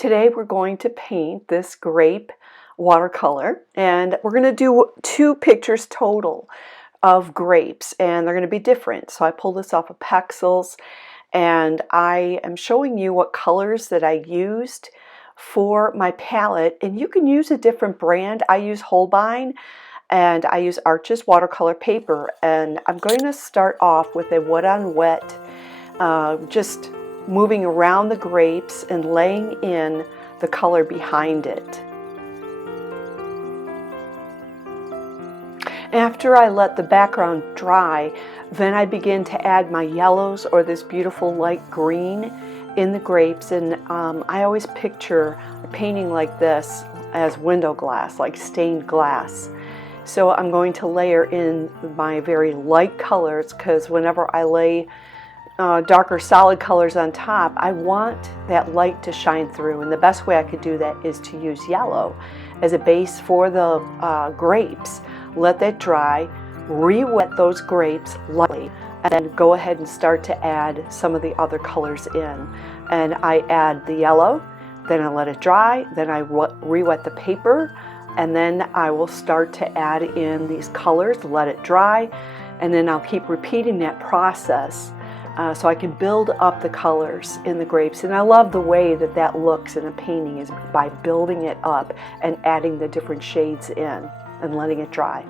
Today we're going to paint this grape watercolor, and we're going to do 2 pictures total of grapes, and they're going to be different. So I pulled this off of Pexels, and I am showing you what colors that I used for my palette, and you can use a different brand. I use Holbein, and I use Arches watercolor paper, and I'm going to start off with a wet on wet, just moving around the grapes and laying in the color behind it. After I let the background dry, then I begin to add my yellows or this beautiful light green in the grapes, and I always picture a painting like this as window glass, like stained glass. So I'm going to layer in my very light colors, because whenever I lay darker solid colors on top, I want that light to shine through, and the best way I could do that is to use yellow as a base for the grapes. Let that dry, re-wet those grapes lightly, and then go ahead and start to add some of the other colors in. And I add the yellow, then I let it dry, then I re-wet the paper, and then I will start to add in these colors, let it dry, and then I'll keep repeating that process so I can build up the colors in the grapes. And I love the way that that looks in a painting, is by building it up and adding the different shades in and letting it dry.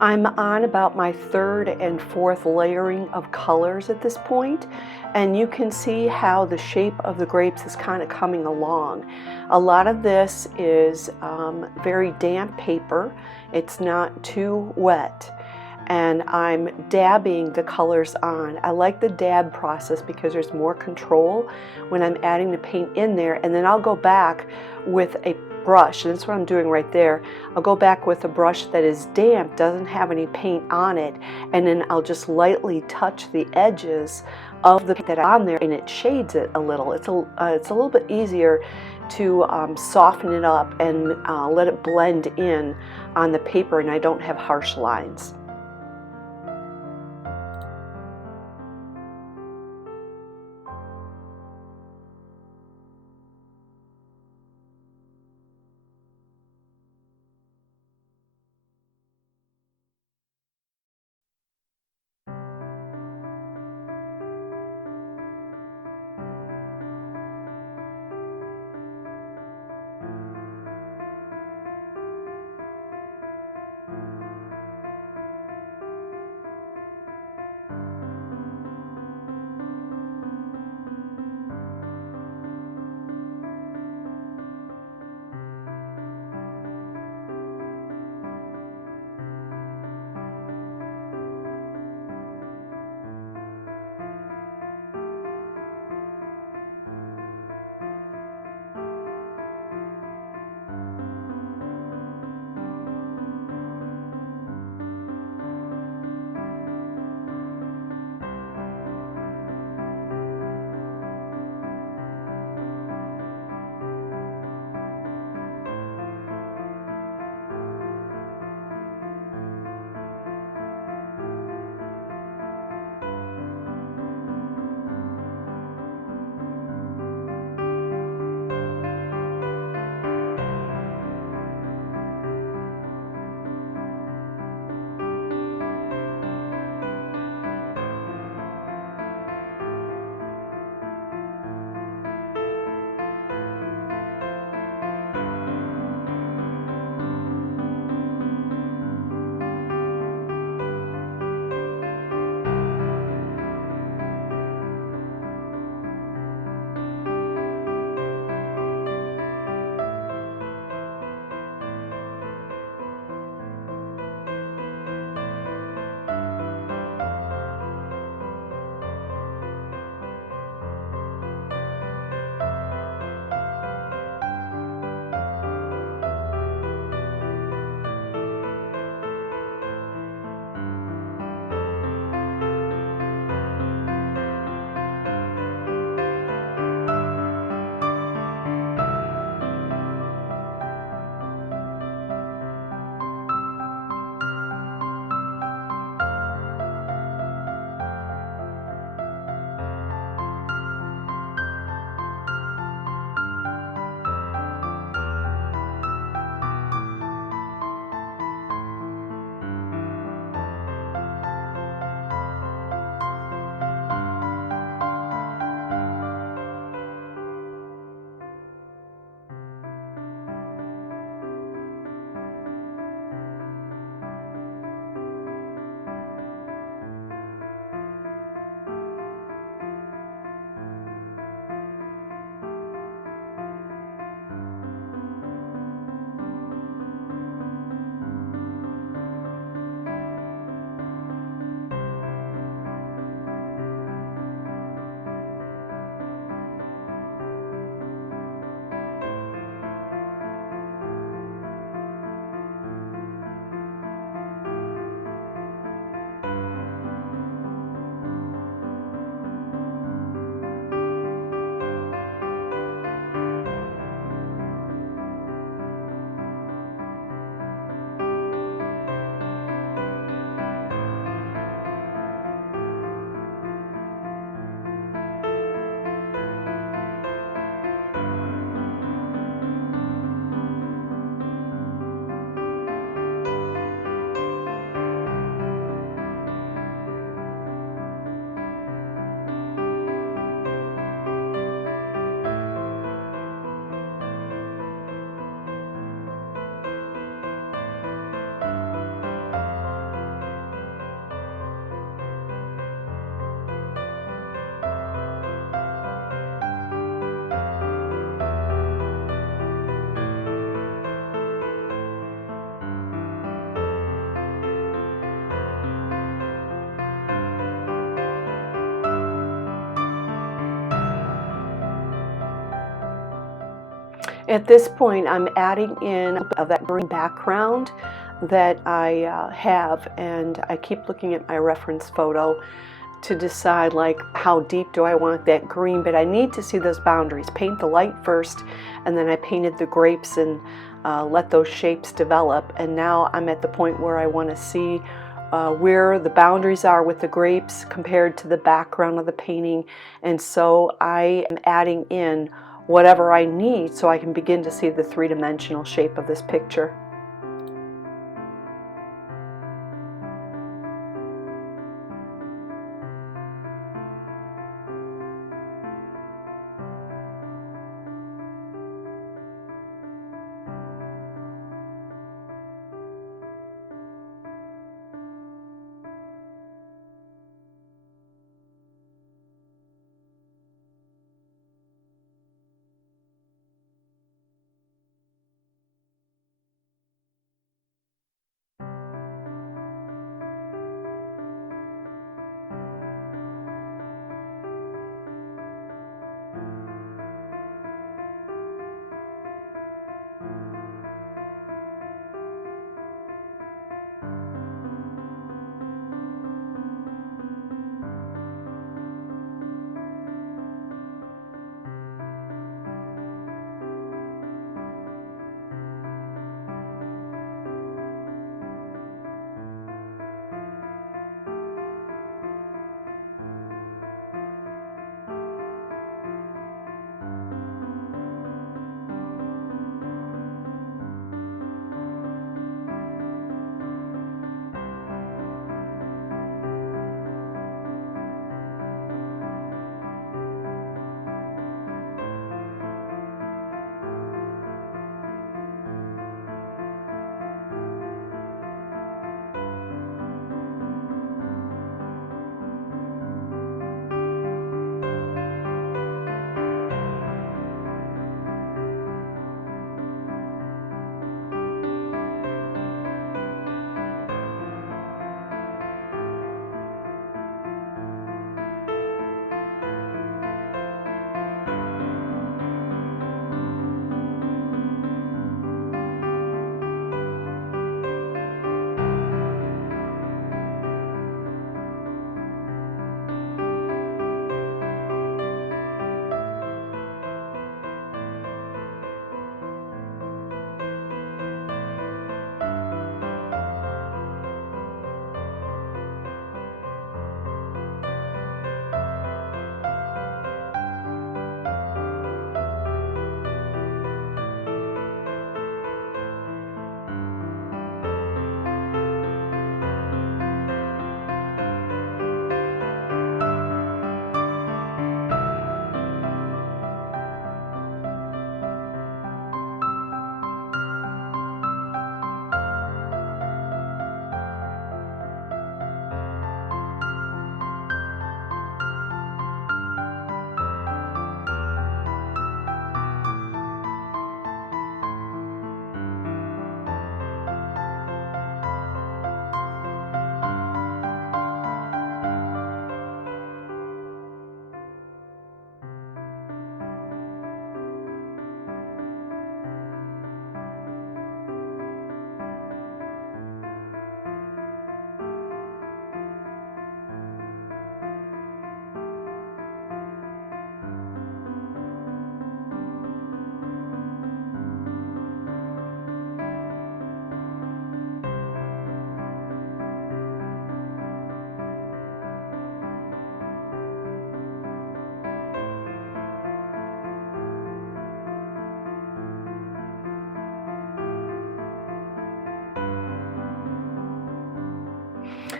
I'm on about my third and fourth layering of colors at this point, and you can see how the shape of the grapes is kind of coming along. A lot of this is very damp paper. It's not too wet, and I'm dabbing the colors on. I like the dab process because there's more control when I'm adding the paint in there, and then I'll go back with a brush, and that's what I'm doing right there. I'll go back with a brush that is damp, doesn't have any paint on it, and then I'll just lightly touch the edges of the paint that on there, and it shades it a little. It's a little bit easier to soften it up and let it blend in on the paper, and I don't have harsh lines. At this point, I'm adding in of that green background that I have, and I keep looking at my reference photo to decide like how deep do I want that green, but I need to see those boundaries. Paint the light first, and then I painted the grapes and let those shapes develop, and now I'm at the point where I want to see where the boundaries are with the grapes compared to the background of the painting, and so I am adding in whatever I need so I can begin to see the three-dimensional shape of this picture.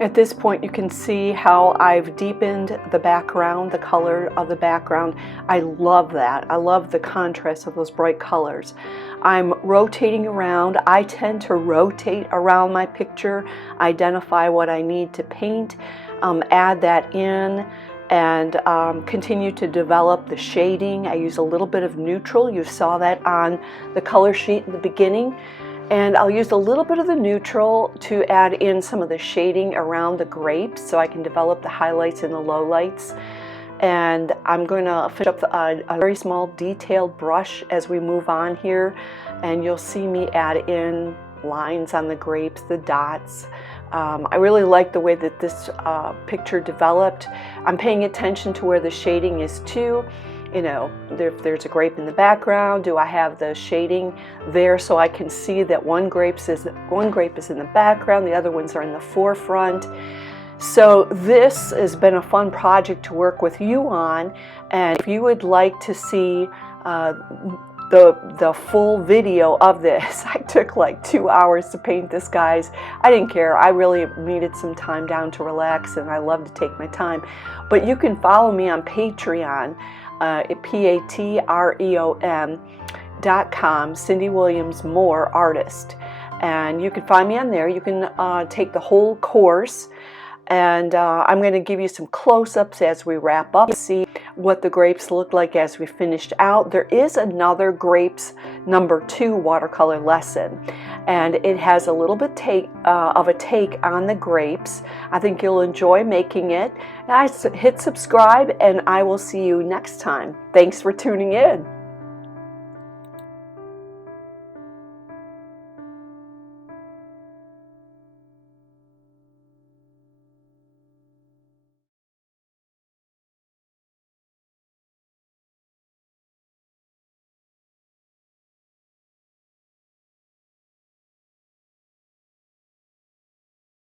At this point, you can see how I've deepened the background, the color of the background. I love that. I love the contrast of those bright colors. I'm rotating around. I tend to rotate around my picture, identify what I need to paint, add that in, and continue to develop the shading. I use a little bit of neutral. You saw that on the color sheet in the beginning. And I'll use a little bit of the neutral to add in some of the shading around the grapes so I can develop the highlights and the lowlights. And I'm going to finish up a very small detailed brush as we move on here, and you'll see me add in lines on the grapes, the dots. I really like the way that this picture developed. I'm paying attention to where the shading is too. You know, if there's a grape in the background, do I have the shading there so I can see that one grape is in the background, the other ones are in the forefront. So this has been a fun project to work with you on, and if you would like to see the full video of this, I took like 2 hours to paint this, guys. I didn't care. I really needed some time down to relax, and I love to take my time. But you can follow me on Patreon, patreon.com, Cindy Williams Moore Artist. And you can find me on there. You can take the whole course. And I'm going to give you some close-ups as we wrap up, see what the grapes look like as we finished out. There is another grapes #2 watercolor lesson, and it has a little bit of a take on the grapes. I think you'll enjoy making it. Hit subscribe, and I will see you next time. Thanks for tuning in.